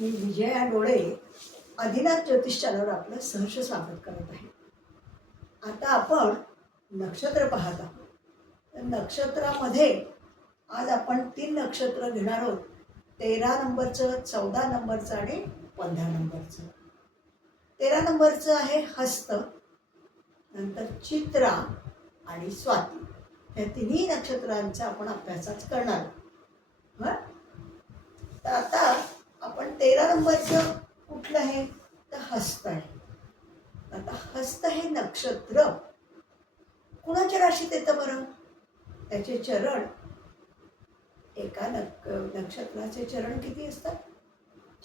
मी विजया डोळे आदिनाथ ज्योतिष चॅनलवर आपलं सहर्ष स्वागत करत आहे. आता आपण नक्षत्र पाहत आहोत. तर नक्षत्रामध्ये आज आपण तीन नक्षत्र घेणार आहोत. तेरा नंबरचं चौदा नंबरचं आणि पंधरा नंबरचं. तेरा नंबरचं आहे हस्त नंतर चित्रा आणि स्वाती. या तिन्ही नक्षत्रांचा आपण अभ्यासच करणार आहोत. हं? तर आता पण तेरा नंबरचं कुठलं आहे? तर हस्त आहे. आता हस्त हे नक्षत्र. कुणाच्या राशीत येतं बरं? त्याचे चरण. एका नक नक्षत्राचे चरण किती असतात?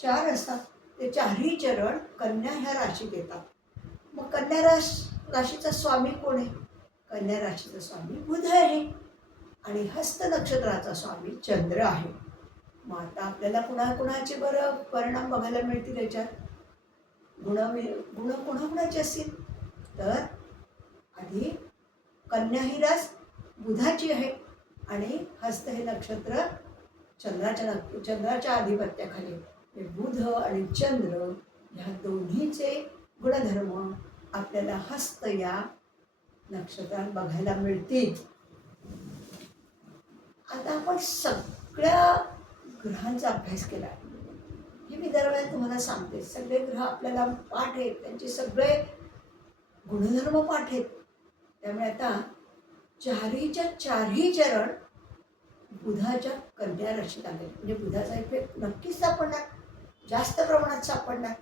चार असतात. ते चारही चरण कन्या ह्या राशीत येतात. मग कन्या राश राशीचा स्वामी कोण आहे? कन्या राशीचा स्वामी बुध आहे. आणि हस्त नक्षत्राचा स्वामी चंद्र आहे. मग आता आपल्याला कुणा कुणाचे बरं परिणाम बघायला मिळतील याच्यात? गुण गुण कुणाकुणाचे असतील? तर आधी कन्या ही रास बुधाची आहे आणि हस्त हे नक्षत्र चंद्राच्या चंद्राच्या आधिपत्याखाली. हे बुध आणि चंद्र ह्या दोन्हीचे गुणधर्म आपल्याला हस्त या नक्षत्रात बघायला मिळतील. आता आपण सगळ्या ग्रहांचा अभ्यास केला. हे मी दरवेळेला तुम्हाला सांगते. सगळे ग्रह आपल्याला पाठ आहेत. त्यांचे सगळे गुणधर्म पाठ आहेत. त्यामुळे आता चारीच्या चारही चरण बुधाच्या कन्या राशीत आले. म्हणजे बुधाचा इफेक्ट नक्कीच सापडणार. जास्त प्रमाणात सापडणार.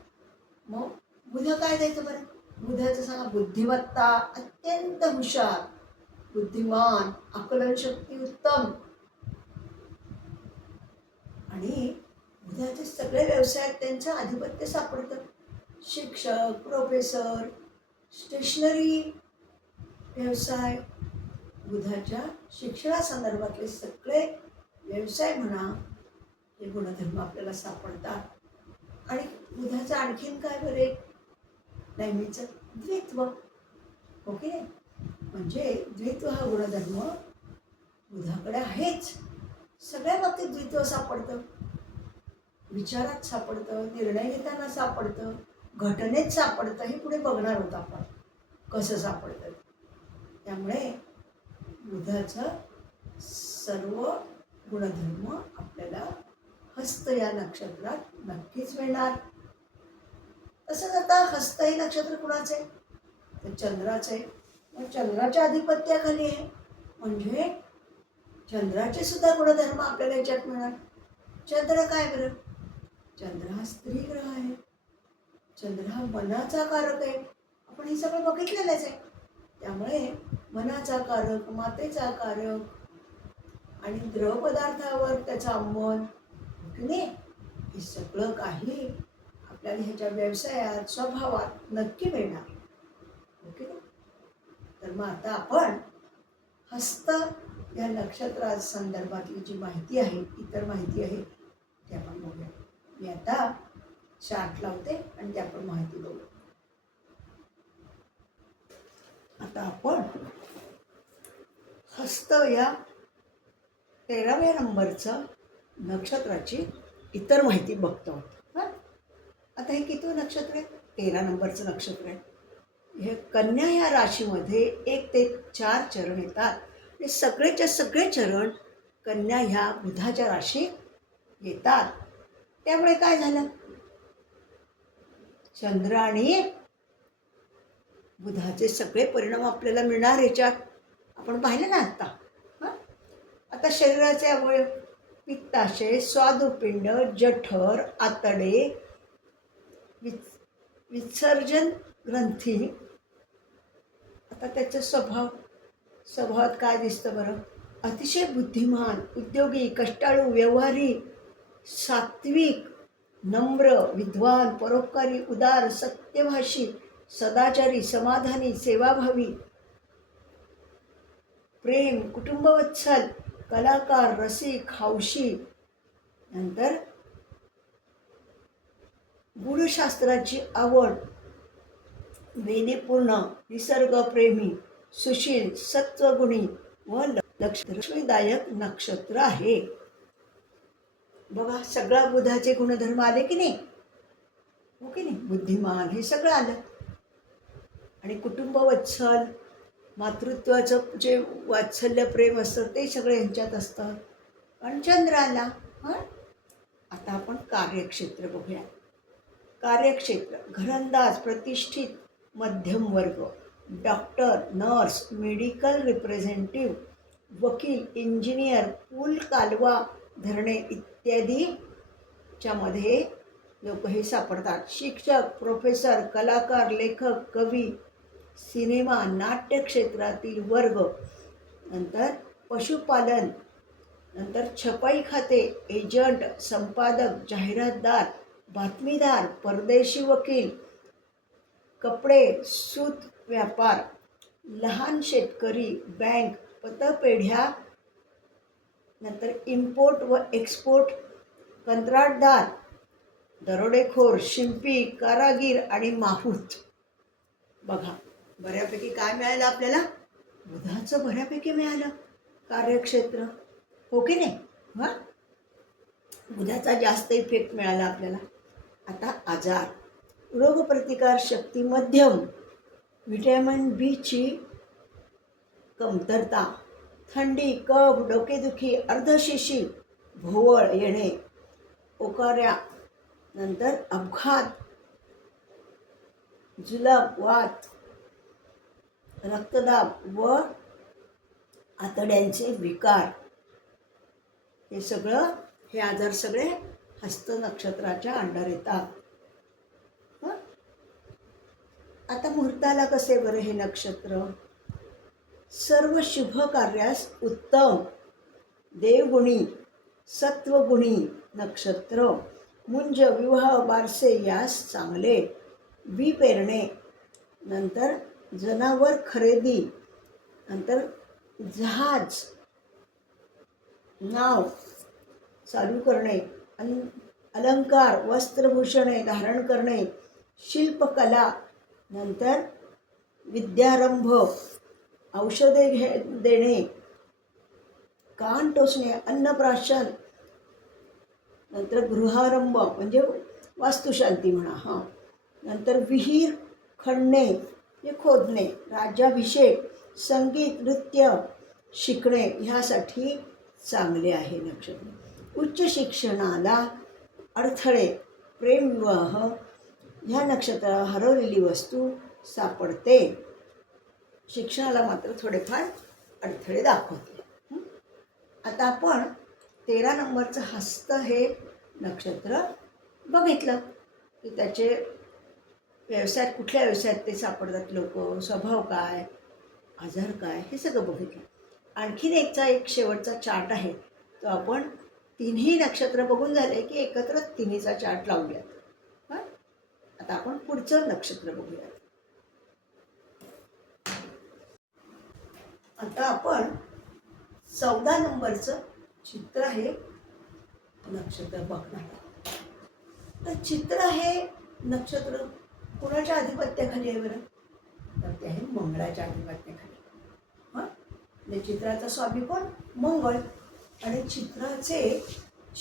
मग बुध काय द्यायचं बरं? बुधाचं सांगा बुद्धिमत्ता अत्यंत हुशार बुद्धिमान आकलनशक्ती उत्तम. आणि बुधाचे सगळे व्यवसाय आहेत, त्यांचं आधिपत्य सापडतं. शिक्षक प्रोफेसर स्टेशनरी व्यवसाय. बुधाच्या शिक्षणासंदर्भातले सगळे व्यवसाय म्हणा हे गुणधर्म आपल्याला सापडतात. आणि बुधाचं आणखीन काय बरे? नेहमीचं द्वित्व. ओके? म्हणजे द्वित्व हा गुणधर्म बुधाकडे आहेच. सगळ्या बाबतीत द्वित्व सापडतं. विचारात सापडतं निर्णय घेताना सापडतं घटनेत सापडतं हे पुढे बघणार होतं आपण. कसं सापडतं? त्यामुळे बुधाचं सर्व गुणधर्म आपल्याला हस्त या नक्षत्रात नक्कीच मिळणार. तसंच आता हस्त हे नक्षत्र कुणाचं? आहे तर चंद्राचं. आहे मग चंद्राच्या आधिपत्याखाली आहे म्हणजे चंद्राचे सुद्धा गुणधर्म आपल्याला याच्यात मिळणार. चंद्र काय बरं? चंद्र हा स्त्री ग्रह आहे. चंद्र हा मनाचा कारक आहे. आपण हे सगळं बघितलेलंच आहे. त्यामुळे मनाचा कारक मातेचा कारक आणि द्रव पदार्थावर त्याचा अंमल की नाही? हे सगळं काही आपल्याला ह्याच्या व्यवसायात स्वभावात नक्की मिळणार. हो ओके तर मग आता आपण हस्त या नक्षत्रा संदर्भातली जी माहिती आहे इतर माहिती आहे ती आपण बघूया. मी आता चार्ट लावते आणि ती आपण माहिती बघू. आता आपण हस्त या तेराव्या नंबरचं नक्षत्राची इतर माहिती बघतो. हां? आता हे किती नक्षत्र आहे तेरा नंबरचं नक्षत्र आहे. हे कन्या या राशीमध्ये एक ते चार चरण येतात. हे सगळेच्या सगळे चरण कन्या ह्या बुधाच्या राशीत येतात. त्यामुळे काय झालं? चंद्र आणि बुधाचे सगळे परिणाम आपल्याला मिळणार याच्यात. आपण पाहिलं ना आत्ता हां? आता शरीराचे अवयव. पित्ताशय स्वादुपिंड जठर आतडे विच विसर्जन ग्रंथी. आता त्याचा स्वभाव स्वभावात काय दिसतं बरं? अतिशय बुद्धिमान उद्योगी कष्टाळू व्यवहारी सात्विक नम्र विद्वान परोपकारी उदार सत्यभाषी सदाचारी समाधानी सेवाभावी प्रेम कुटुंबवत्सल कलाकार रसिक हौशी नंतर गुणशास्त्राची आवड वेदीपूर्ण निसर्गप्रेमी सुशील सत्वगुणी व लक्ष लक्ष्मीदायक नक्षत्र आहे. बघा सगळा बुधाचे गुणधर्म आले की नाही? हो की नाही? बुद्धिमान हे सगळं आलं. आणि कुटुंब वत्सल मातृत्वाचं जे वात्सल्य प्रेम असतं ते सगळं यांच्यात असतं. आणि चंद्र आला हां? आता आपण कार्यक्षेत्र बघूया. कार्यक्षेत्र घरंदाज प्रतिष्ठित मध्यम वर्ग डॉक्टर नर्स मेडिकल रिप्रेझेंटेटिव्ह वकील इंजिनियर पूल कालवा धरणे इत्यादीच्या मध्ये लोक हे सापडतात. शिक्षक प्रोफेसर कलाकार लेखक कवी सिनेमा नाट्य क्षेत्रातील वर्ग नंतर पशुपालन नंतर छपाई खाते एजंट संपादक जाहिरातदार बातमीदार परदेशी वकील कपडे सूत व्यापार लहान शेतकरी बँक पतपेढ्या नंतर इम्पोर्ट व एक्सपोर्ट कंत्राटदार दरोडेखोर शिंपी कारागीर आणि माहूत. बघा बऱ्यापैकी काय मिळालं आपल्याला? बुधाचं बऱ्यापैकी मिळालं. कार्यक्षेत्र. हो की नाही? हां? बुधाचा जास्त इफेक्ट मिळाला आपल्याला. आता आजार. रोगप्रतिकार शक्ती मध्यम. व्हिटॅमिन बीची कमतरता. थंडी कफ डोकेदुखी अर्धशिशी भोवळ येणे ओकाऱ्या नंतर अपघात जुलाब वात रक्तदाब व आतड्यांचे विकार. हे सगळं हे आजार सगळे हस्त नक्षत्राच्या अंडर येतात. आता मुहूर्ताला कसे बरं हे नक्षत्र? सर्व शुभ कार्यास उत्तम. देवगुणी सत्वगुणी नक्षत्र मुंज विवाह बारसे यास चांगले. बी पेरणे नंतर जनावर खरेदी नंतर जहाज नाव चालू करणे अन अलंकार वस्त्रभूषणे धारण करणे शिल्पकला नंतर विद्यारंभ. औषधे घे देणे कान टोचणे अन्नप्राशन नंतर गृहारंभ म्हणजे वास्तुशांती म्हणा हां. नंतर विहीर खणणे हे खोदणे राज्याभिषेक संगीत नृत्य शिकणे ह्यासाठी चांगले आहे नक्षत्र. उच्च शिक्षणाला अडथळे प्रेमविवाह ह्या नक्षत्राला हरवलेली वस्तू सापडते. शिक्षणाला मात्र थोडेफार अडथळे दाखवते. आता आपण तेरा नंबरचं हस्त हे नक्षत्र बघितलं की त्याचे व्यवसायात कुठल्या व्यवसायात ते सापडतात लोक स्वभाव काय आजार काय हे सगळं बघितलं. आणखीन एकचा एक शेवटचा चार्ट आहे. तो आपण तिन्ही नक्षत्र बघून झाले की एकत्र तिन्हीचा चार्ट लावूयात. हां? आता आपण पुढचं नक्षत्र बघूयात. आता आपण चौदा नंबरचं चित्र हे नक्षत्र बघणार आहोत. तर चित्र हे नक्षत्र कुणाच्या आधिपत्याखाली आहे बरं? तर ते आहे मंगळाच्या आधिपत्याखाली. हां? म्हणजे चित्राचा स्वामी कोण? मंगळ. आणि चित्राचे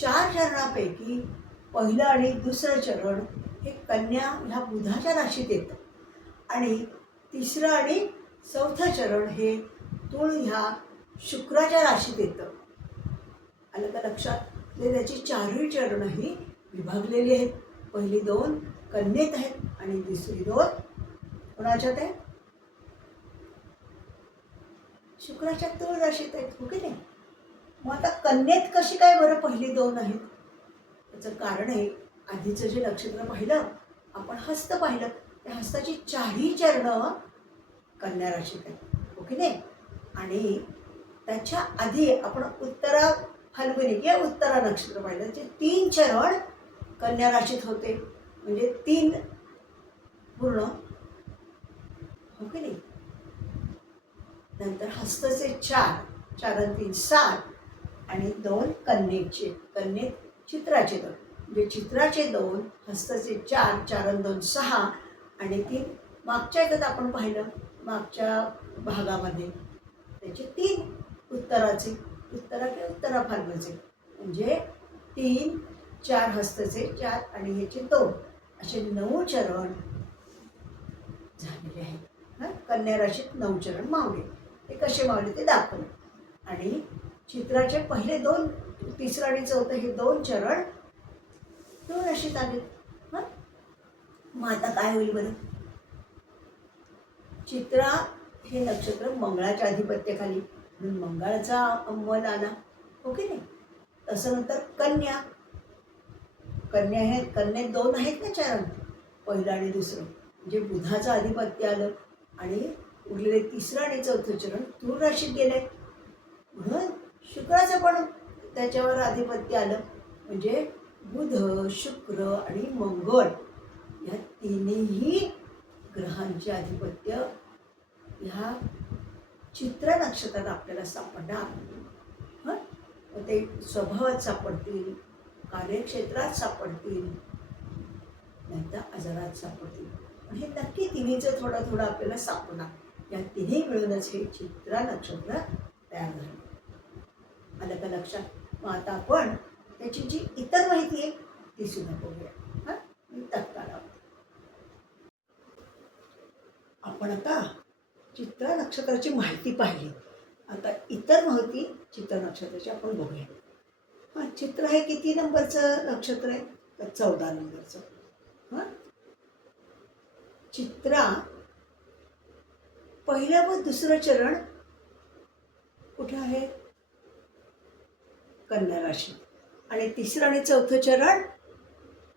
चार चरणापैकी पहिलं आणि दुसरं चरण हे कन्या ह्या बुधाच्या राशीत येतं. आणि तिसरं आणि चौथं चरण हे तुळ ह्या शुक्राच्या राशीत येतं. आलं का लक्षात त्याची चारही चरणं ही विभागलेली आहेत. पहिली दोन कन्येत आहेत आणि दुसरी दोन कोणाच्यात आहे शुक्राच्या तुळ राशीत आहेत हो की नाही? मग आता कन्येत कशी काय बरं पहिली दोन आहेत? त्याचं कारण आहे आधीचं जे नक्षत्र पाहिलं आपण हस्त पाहिलं त्या हस्ताची चारही चरणं कन्या राशीत आहेत हो की नाही? आणि त्याच्या आधी आपण उत्तरा फाल्गुनी किंवा उत्तरा नक्षत्र पाहिलं त्याचे तीन चरण कन्या राशीत होते. म्हणजे तीन पूर्ण. हो की नाही? नंतर हस्तचे चार चार तीन सात आणि दोन कन्येचे कन्ये चित्राचे दोन. म्हणजे चित्राचे दोन हस्तचे चार चार दोन सहा आणि तीन. मागच्या याच्यात आपण पाहिलं मागच्या भागामध्ये. त्याचे तीन उत्तराचे उत्तरा किंवा उत्तरा फाल्गुनचे म्हणजे तीन चार हस्तचे चार आणि ह्याचे दोन. असे नऊ चरण झालेले आहेत. हां? कन्या राशीत नऊ चरण मावले ते कसे मावले ते दाखवले. आणि चित्राचे पहिले दोन तिसरं आणि चौथं हे दोन चरण दोन राशीत आले हां? मग आता काय होईल बरं? चित्रा हे नक्षत्र मंगळाच्या अधिपत्याखाली. म्हणून मंगळाचा अंमल आला. हो ओके नाही? तसं नंतर कन्या. कन्या हे कन्यात दोन आहेत ना चार पहिलं आणि दुसरं. म्हणजे बुधाचं आधिपत्य आलं. आणि उरलेले तिसरं आणि चौथं चरण तूर राशीत गेले म्हणून शुक्राचं पण त्याच्यावर आधिपत्य आलं. म्हणजे बुध शुक्र आणि मंगळ या तिन्ही ग्रहांचे आधिपत्य ह्या चित्र नक्षत्रात आपल्याला सापडणार. हं? मग ते स्वभावात सापडतील कार्यक्षेत्रात सापडतील नाहीतर आजारात सापडतील. पण हे नक्की तिन्हीचं थोडं थोडं आपल्याला सापडणार. या तिन्ही मिळूनच हे चित्रा नक्षत्र तयार झालं. आलं का लक्षात? मग आता आपण त्याची जी इतर माहिती आहे ती सुद्धा बघूया. हां? मी तत्काळ आपण आता चित्रा नक्षत्राची माहिती पाहिली. आता इतर माहिती चित्र नक्षत्राची आपण बघूया. हां चित्र हे किती नंबरचं नक्षत्र आहे? तर चौदा नंबरचं. हां? चित्रा पहिलं व दुसरं चरण कुठं आहे? कन्या राशी आणि तिसरं आणि चौथं चरण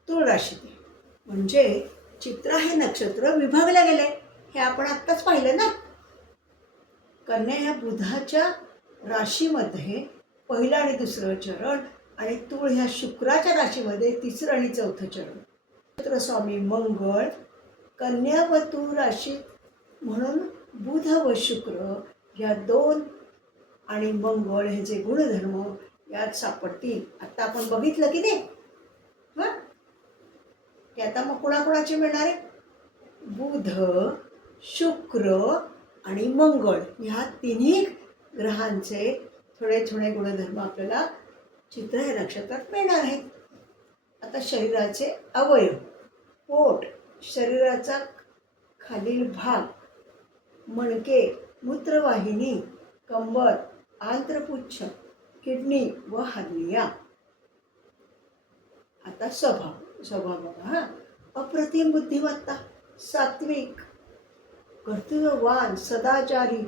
तुळ राशीत म्हणजे चित्रा हे नक्षत्र विभागलं गेले हे आपण आत्ताच पाहिलं ना? कन्या ह्या बुधाच्या राशीमध्ये पहिलं आणि दुसरं चरण आणि तुळ ह्या शुक्राच्या राशीमध्ये तिसरं आणि चौथं चरण. नक्षत्र स्वामी मंगळ कन्या व तुळ राशीत म्हणून बुध व शुक्र या दोन आणि मंगळ हे जे गुणधर्म यात सापडतील. आत्ता आपण बघितलं की नाही? हां? की आता मग कुणाकुणाचे मिळणार आहे? बुध शुक्र आणि मंगळ. ह्या तिन्ही ग्रहांचे थोडे थोडे गुणधर्म आपल्याला चित्र हे नक्षत्रात मिळणार आहेत. आता शरीराचे अवयव. पोट शरीराचा खालील भाग मणके मूत्रवाहिनी कंबर आंत्रपुच्छ किडनी व हार्निया आता स्वभाव. स्वभाव बघा हा. अप्रतिम बुद्धिमत्ता सात्विक कर्तृत्ववान सदाचारी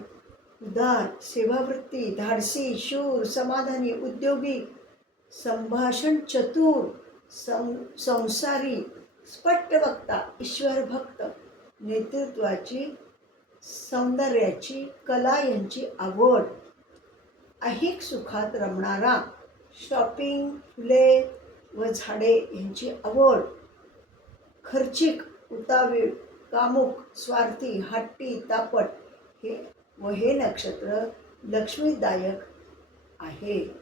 उदार सेवावृत्ती धाडसी शूर समाधानी उद्योगी संभाषण चतुर सं संसारी स्पष्टवक्ता ईश्वरभक्त नेतृत्वाची सौंदर्याची कला यांची आवड ऐहिक सुखात रमणारा शॉपिंग फुले व झाडे यांची आवड खर्चिक उतावीळ कामुक स्वार्थी हट्टी तापट हे व हे नक्षत्र लक्ष्मीदायक आहे.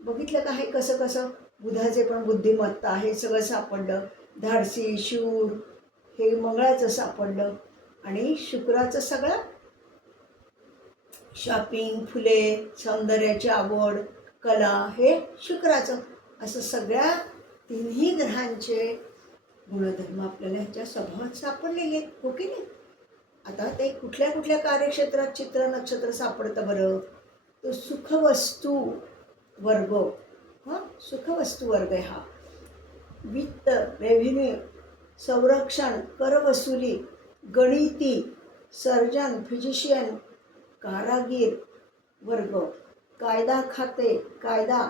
बघितलं का हे कसं कसं? बुधाचे पण बुद्धिमत्ता हे सगळं सापडलं. धाडसी शूर हे मंगळाचं सापडलं. आणि शुक्राचं सगळं शॉपिंग फुले सौंदर्याची आवड कला हे शुक्राचं. असं सगळ्या तिन्ही ग्रहांचे गुणधर्म आपल्याला ह्याच्या स्वभावात सापडलेले आहेत हो की नाही? आता ते कुठल्या कुठल्या कार्यक्षेत्रात चित्र नक्षत्र सापडतं बरं? तो सुखवस्तू वर्ग हां? सुखवस्तू वर्ग आहे हा. वित्त रेव्हेन्यू संरक्षण करवसुली गणिती सर्जन फिजिशियन कारागीर वर्ग. कायदा खाते कायदा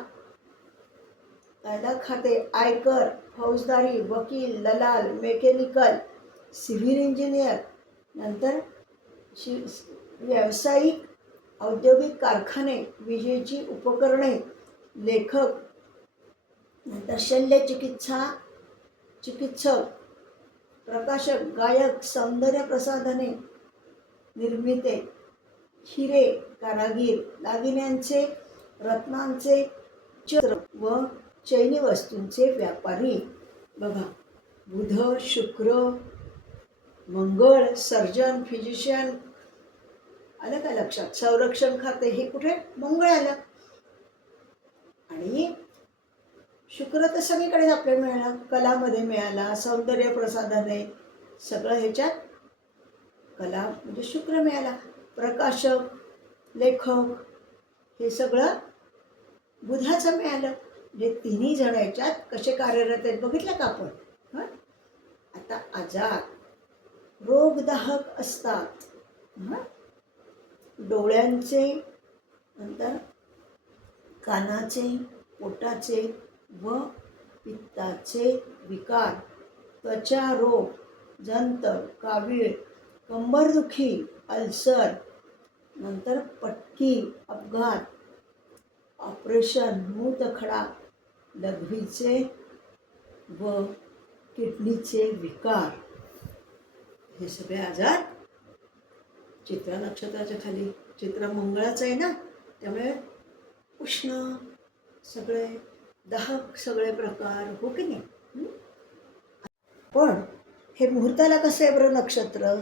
कायदा खाते आयकर फौजदारी वकील दलाल मेकॅनिकल सिव्हिल इंजिनियर नंतर शि व्यावसायिक औद्योगिक कारखाने विजेची उपकरणे लेखक नंतर शल्यचिकित्सा चिकित्सक प्रकाशक गायक सौंदर्य प्रसाधने निर्मिते हिरे कारागीर दागिन्यांचे रत्नांचे चित्र व चैनी वस्तूंचे व्यापारी. बघा बुध शुक्र मंगळ सर्जन फिजिशियन आलं का लक्षात? संरक्षण खाते हे कुठे? मंगळ आलं. आणि शुक्र तर सगळीकडे आपल्याला मिळाला. कलामध्ये मिळाला सौंदर्य प्रसाधने सगळं ह्याच्यात कला म्हणजे शुक्र मिळाला. प्रकाशक लेखक हे सगळं बुधाचं मिळालं. म्हणजे तिन्ही जण याच्यात कसे कार्यरत आहेत बघितलं का आपण हं? आता आजार रोगदाहक असतात हं? डोळ्यांचे नंतर कानाचे पोटाचे व पित्ताचे विकार त्वचा रोग जंत कावीळ कंबरदुखी अल्सर नंतर पटकी अपघात ऑपरेशन मूतखडा लघवीचे व किडनीचे विकार. हे सगळे आजार चित्रा नक्षत्राच्या खाली. चित्र मंगळाचं आहे ना? त्यामुळे उष्ण सगळे दाहक सगळे प्रकार हो की नाही? पण हे मुहूर्ताला कसं आहे बरं नक्षत्र?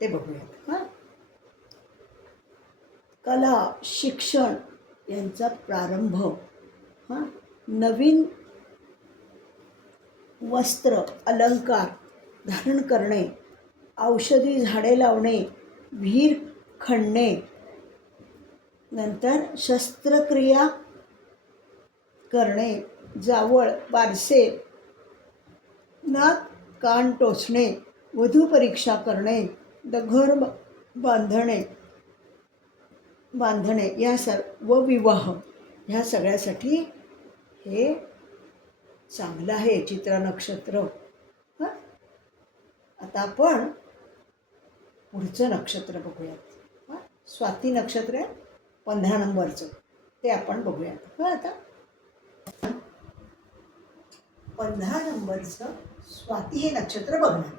ते बघूयात. हां? कला शिक्षण यांचा प्रारंभ. हां? नवीन वस्त्र अलंकार धारण करणे औषधी झाडे लावणे विहीर खणणे नंतर शस्त्रक्रिया करणे जावळ बारसे नाक कान टोचणे वधू परीक्षा करणे घर बांधणे बांधणे या सर्व विवाह ह्या सगळ्यासाठी हे चांगलं आहे चित्र नक्षत्र. हं? आता आपण पुढचं नक्षत्र बघूयात. हां? स्वाती नक्षत्र आहे पंधरा नंबरचं. ते आपण बघूयात. हां आता? पंधरा नंबरचं स्वाती हे नक्षत्र बघणार.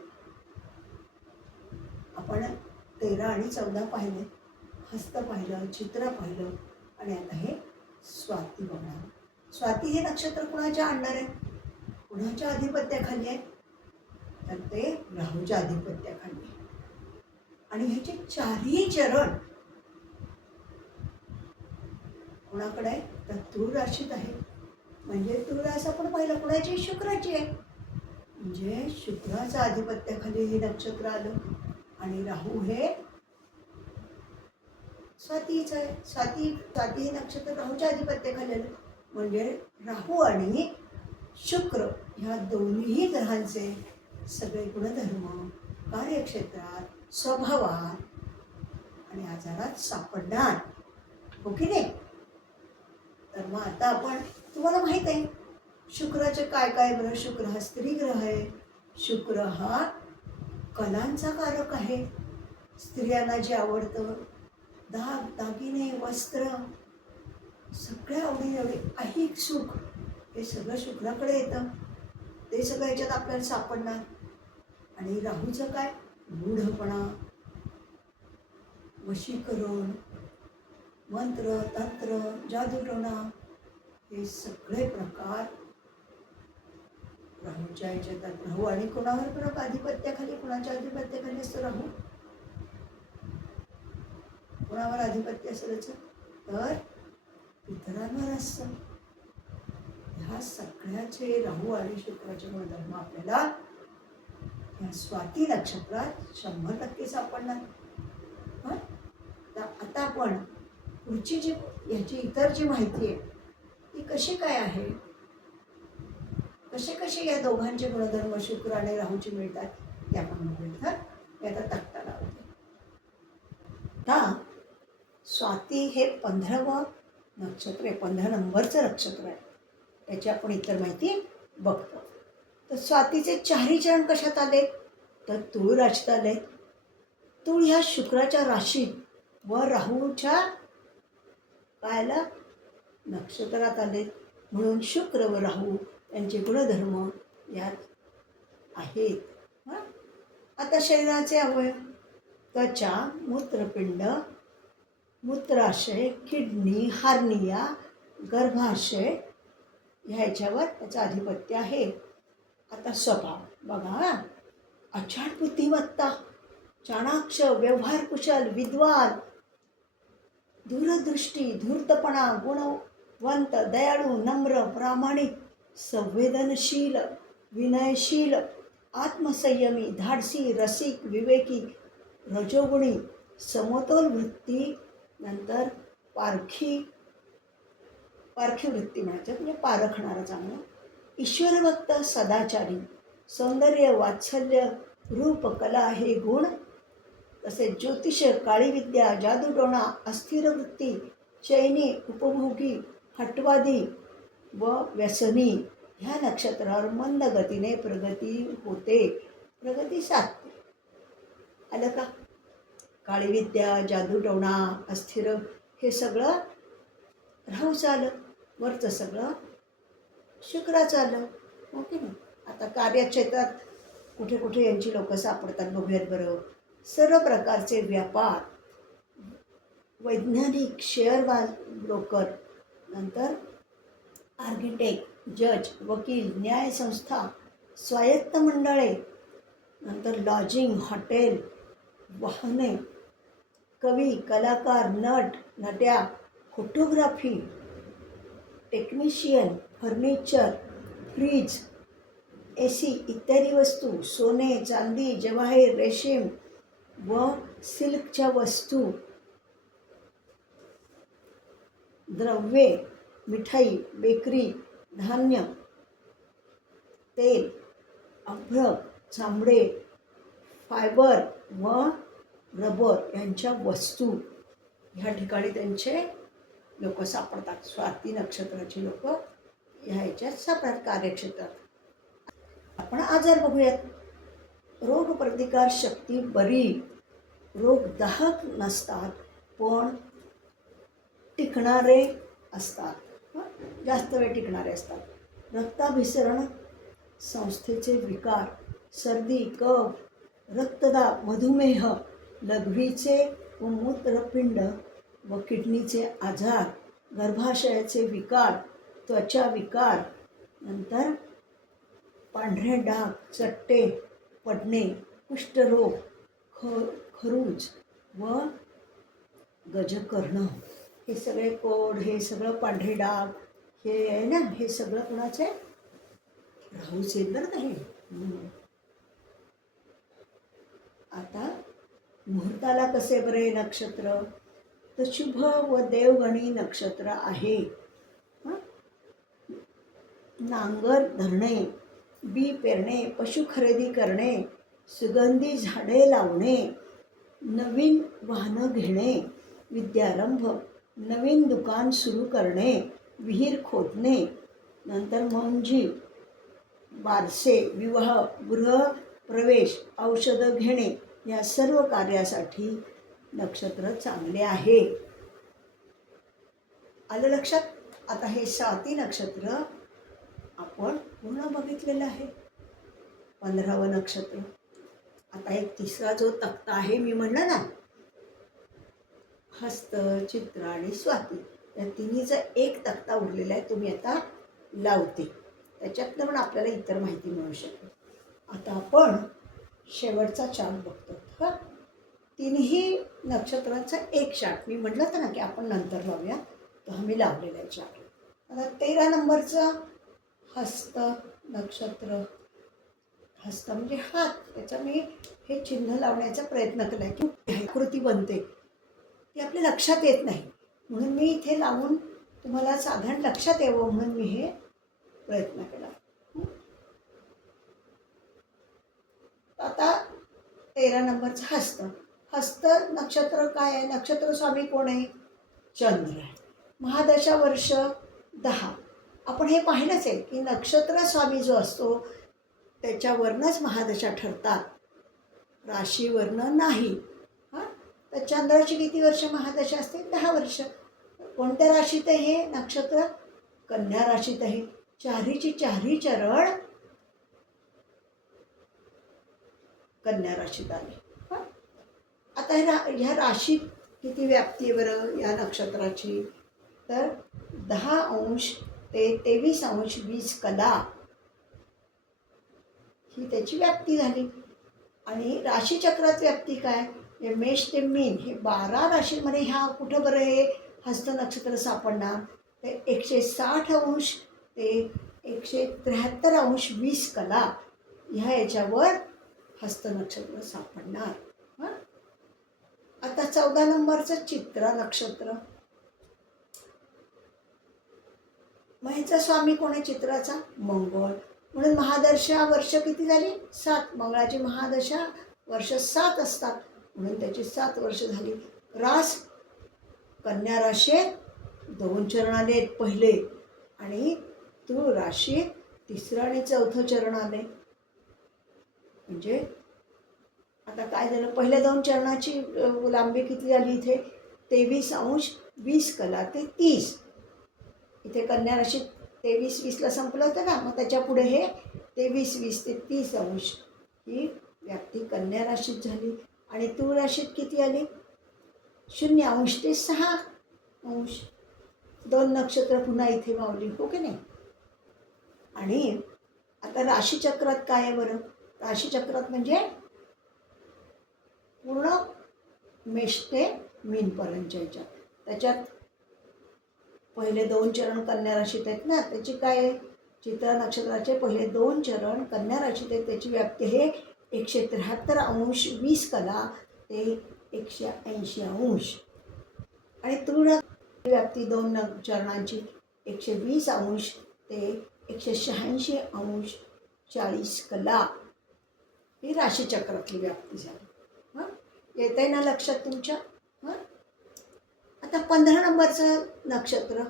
आपण तेरा आणि चौदा पाहिले हस्त पाहिलं चित्र पाहिलं आणि आता हे स्वाती बघणार. स्वाती हे नक्षत्र कुणाच्या आणणार आहे कुणाच्या आधिपत्याखाली आहे तर ते राहूच्या आधिपत्याखाली आहे आणि ह्याचे चारही चरण कुणाकडे आहे तर तूर राशीत आहे म्हणजे तूर रास आपण पाहिलं कुणाची? शुक्राची आहे. म्हणजे शुक्राच्या आधिपत्याखाली हे नक्षत्र आलं. आणि राहू हे स्वातीचं आहे. स्वाती स्वाती हे नक्षत्र राहूच्या आधिपत्याखाली आलं. म्हणजे राहू आणि शुक्र ह्या दोन्ही ग्रहांचे सगळे गुणधर्म कार्यक्षेत्रात स्वभावात आणि आजारात सापडणार. हो की नाही? तर मग आता आपण तुम्हाला माहीत आहे शुक्राचे काय काय बरं शुक्र हा स्त्री ग्रह आहे. शुक्र हा कलांचा कारक आहे. स्त्रियांना जे आवडतं दाग दागिने वस्त्र सगळ्या आवडीनिवडी ऐहिक सुख. हे सगळं शुक्राकडे येतं. ते सगळं याच्यात आपल्याला सापडणार. आणि राहूचं काय? मूढपणा. वशीकरण. मंत्र तंत्र जादूटोणा. हे सगळे प्रकार राहूच्या याच्यात. राहू आणि कोणावर पण आधिपत्याखाली कुणाच्या आधिपत्याखाली असतं राहू? कोणावर आधिपत्य असेल तर इतरांवर असतं. ह्या सगळ्याचे राहू आणि शुक्राचे गुणधर्म आपल्याला या स्वाती नक्षत्रात शंभर टक्के सापडणार. तर आता आपण पुढची जी ह्याची इतर जी माहिती आहे ती कशी काय आहे? कसे कसे या दोघांचे गुणधर्म शुक्र आणि राहूचे मिळतात ते आपण बघूया हं? मी आता तक्ता लावते. आता स्वाती हे पंधरावं नक्षत्र आहे. पंधरा नंबरचं नक्षत्र आहे. त्याची आपण इतर माहिती बघतो. तर स्वातीचे चारही चरण कशात आले? तर तुळ राशीत आले. तुळ ह्या शुक्राच्या राशीत व राहूच्या काय नक्षत्रात आले. म्हणून शुक्र व राहू यांचे गुणधर्म यात आहेत. हां? आता शरीराचे अवयव. त्वचा मूत्रपिंड मूत्राशय किडनी हार्निया गर्भाशय ह्याच्यावर त्याचं आधिपत्य आहे आता स्वभाव बघा हा. अचाट बुद्धिमत्ता चाणाक्ष व्यवहार कुशल विद्वान दूरदृष्टी धूर्तपणा गुणवंत दयाळू नम्र प्रामाणिक संवेदनशील विनयशील आत्मसंयमी धाडसी रसिक विवेकी रजोगुणी समतोल वृत्ती नंतर पारखी पारखी वृत्ती म्हणायचं म्हणजे पारखणारा चांगला. ईश्वरभक्त सदाचारी सौंदर्य वात्सल्य रूप कला हे गुण तसेच ज्योतिष काळीविद्या जादूटोणा अस्थिर वृत्ती चैनी उपभोगी हटवादी व व्यसनी ह्या नक्षत्रावर मंद गतीने प्रगती होते. प्रगती साधते. आलं का? काळीविद्या जादूटोणा अस्थिर हे सगळं राहूच आलं वरचं सगळं शुक्राचं आलं ओके हो ना आता कार्यक्षेत्रात कुठे कुठे यांची लोकं सापडतात बघूयात बरं. सर्व प्रकारचे व्यापार वैज्ञानिक शेअर बाज ब्रोकर नंतर आर्किटेक्ट जज वकील न्यायसंस्था स्वायत्त मंडळे नंतर लॉजिंग हॉटेल वाहने कवी कलाकार नट नट्या photography technician furniture fridge A C इत्यादी वस्तू सोने चांदी जवाहीर रेशीम व सिल्कच्या वस्तू द्रव्ये मिठाई बेकरी धान्य तेल अभ्रक चांबडे फायबर व रबर यांच्या वस्तू ह्या ठिकाणी त्यांचे लोक सापडतात. स्वाती नक्षत्राची लोक ह्या ह्याच्यात सापडतात कार्यक्षेत्रात. आपण आजार बघूयात. रोगप्रतिकार शक्ती बरी. रोगदाहक नसतात पण टिकणारे असतात. जास्त वेळ टिकणारे असतात. रक्ताभिसरण संस्थेचे विकार सर्दी कफ रक्तदाब मधुमेह लघवीचे व मूत्रपिंड व किडनीचे आजार गर्भाशयाचे विकार त्वचा विकार नंतर पांढरे डाग चट्टे पडणे कुष्ठरोग ख खरूज व गजकर्ण. हे सगळे कोड हे सगळं पांढरे डाग हे आहे ना हे सगळं कुणाचे? राहूच येत बरं का हे आता मुहूर्ताला कसे बरे नक्षत्र? तर शुभ व देवगणी नक्षत्र आहे. नांगर धरणे बी पेरणे पशु खरेदी करणे सुगंधी झाडे लावणे नवीन वाहनं घेणे विद्यारंभ नवीन दुकान सुरू करणे विहीर खोदणे नंतर मंजी बारसे विवाह गृहप्रवेश औषधं घेणे या सर्व कार्यासाठी नक्षत्र चांगले आहे. आलं लक्षात? आता हे साती नक्षत्र आपण पूर्ण बघितलेलं आहे. पंधरावं नक्षत्र. आता एक तिसरा जो तक्ता आहे मी म्हणलं ना हस्त चित्र आणि स्वाती या तिन्हीचा एक तक्ता उरलेला आहे तुम्ही आता लावते. त्याच्यातनं पण आपल्याला इतर माहिती मिळू शकेल. आता आपण शेवटचा चार्ट बघतो हा? तिन्ही नक्षत्रांचा एक चार्ट मी म्हटलं होतं ना की आपण नंतर लावूया तो आम्ही लावलेला आहे चार्ट आता तेरा नंबरचा हस्त नक्षत्र. हस्त म्हणजे हात. त्याचं मी हे चिन्ह लावण्याचा प्रयत्न केला आहे की आकृती बनते. ती आपल्या लक्षात येत नाही. म्हणून मी इथे लावून तुम्हाला साधारण लक्षात यावं म्हणून मी हे प्रयत्न केला हं? आता तेरा नंबरचं हस्त. हस्त नक्षत्र काय आहे? नक्षत्र स्वामी कोण आहे? चंद्र आहे. महादशा वर्ष दहा. आपण हे पाहिलंच आहे की नक्षत्र स्वामी जो असतो त्याच्यावरनंच महादशा ठरतात. राशीवरनं नाही. हां? तर चंद्राची किती वर्ष महादशा असते? दहा वर्ष. कोणत्या राशीत आहे हे? नक्षत्र कन्या राशीत आहे. चारीची चारी चरण कन्या राशीत आले. हां. आता ह्या ह्या राशीत किती व्याप्ती आहे बरं या नक्षत्राची? तर दहा अंश ते तेवीस अंश वीस कला ही त्याची व्याप्ती झाली. आणि राशीचक्रात व्याप्ती काय? हे मेष ते मीन हे बारा राशीमध्ये ह्या कुठं बरं हे हस्त नक्षत्र सापडणार? ते एकशे साठ अंश ते एकशे त्र्याहत्तर अंश वीस कला ह्या याच्यावर हस्त नक्षत्र सापडणार. हं? आता चौदा नंबरचं चित्रा नक्षत्र. महेचा स्वामी कोण आहे चित्राचा? मंगळ. म्हणून महादशा वर्ष किती झाली? सात. मंगळाची महादशा वर्ष सात असतात. म्हणून त्याची सात वर्ष झाली. रास कन्या राशीत दोन चरण आले पहिले. आणि तू राशीत तिसरं आणि चौथं चरण आले म्हणजे आता काय झालं? पहिल्या दोन चरणाची लांबी किती झाली इथे? तेवीस अंश वीस कला ते तीस. इथे कन्या राशीत तेवीस वीसला संपलं होतं का? मग त्याच्या पुढे हे तेवीस वीस ते तीस अंश ही व्याप्ती कन्या राशीत झाली. आणि तूळ राशीत किती आली? शून्य अंश ते सहा अंश. दोन नक्षत्र पुन्हा इथे मावली हो की नाही? आणि आता राशीचक्रात काय आहे बरं? राशीचक्रात म्हणजे पूर्ण मेष ते मीनपर्यंतच्या ह्याच्यात त्याच्यात पहिले दोन चरण कन्या राशीत आहेत ना त्याची काय चित्र चित्रा नक्षत्राचे पहिले दोन चरण कन्या राशीत आहेत. त्याची व्याप्ती हे एकशे त्र्याहत्तर अंश वीस कला ते एकशे ऐंशी अंश. आणि तृण व्याप्ती दोन चरणांची एकशे वीस अंश ते एकशे शहाऐंशी अंश चाळीस कला. ही राशीचक्रातली व्याप्ती झाली. हां? येत आहे ना लक्षात तुमच्या? हां? आता पंधरा नंबरचं नक्षत्र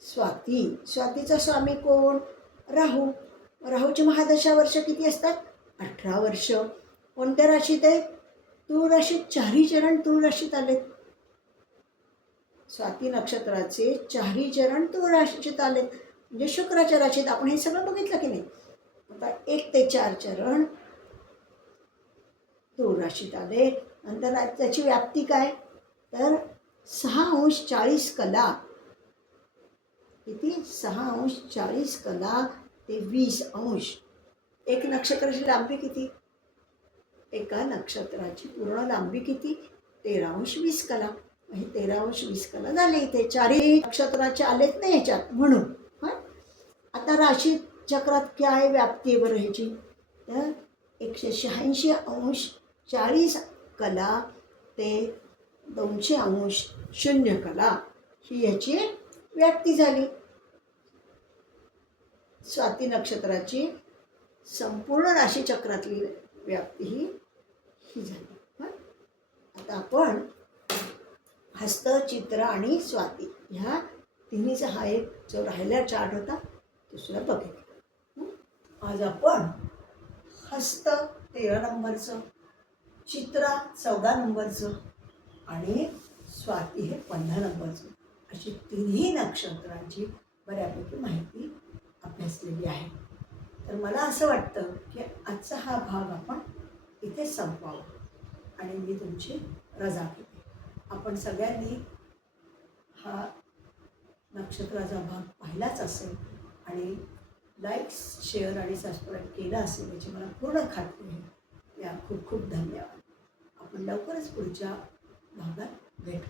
स्वाती. स्वातीचा स्वामी कोण? राहू. राहूची महादशा वर्ष किती असतात? अठरा वर्ष. कोणत्या राशीत आहे? तूळ राशीत चारही चरण तूळ राशीत आलेत. स्वाती नक्षत्राचे चारही चरण तूळ राशीत आलेत. म्हणजे शुक्राच्या राशीत. आपण हे सगळं बघितलं की नाही? आता एक ते चार चरण तूळ राशीत आले नंतर त्याची व्याप्ती काय? तर सहा अंश चाळीस कला. किती? सहा अंश चाळीस कला ते वीस अंश. एक नक्षत्राची लांबी किती? एका नक्षत्राची पूर्ण लांबी किती? तेरा अंश वीस कला. हे तेरा अंश वीस कला झाले इथे. चारही नक्षत्राचे आलेत नाही ह्याच्यात म्हणून. हां? आता राशी चक्रात काय व्याप्ती आहे बरं ह्याची? तर एकशे शहाऐंशी अंश चाळीस कला ते दोनशे अंश शून्य कला ही याची व्याप्ती झाली. स्वाती नक्षत्राची संपूर्ण राशीचक्रातली व्याप्ती ही ही झाली. आता आपण हस्त चित्र आणि स्वाती ह्या तिन्हीचा हा एक जो राहिला चार्ट होता दुसरा बघितला. आज आपण हस्त तेरा नंबरचं चित्रा चौदा नंबरचं आणि स्वाती हे पंधरा नंबरचं. अशी तिन्ही नक्षत्रांची बऱ्यापैकी माहिती अभ्यासलेली आहे. तर मला असं वाटतं की आजचा हा भाग आपण इथे संपवावा. आणि मी तुमची रजा घेते. आपण सगळ्यांनी हा नक्षत्राचा भाग पाहिलाच असेल आणि लाईक्स शेअर आणि सबस्क्राईब केला असेल याची मला पूर्ण खात्री आहे. या खूप खूप धन्यवाद. आपण लवकरच पुढच्या भागात भेट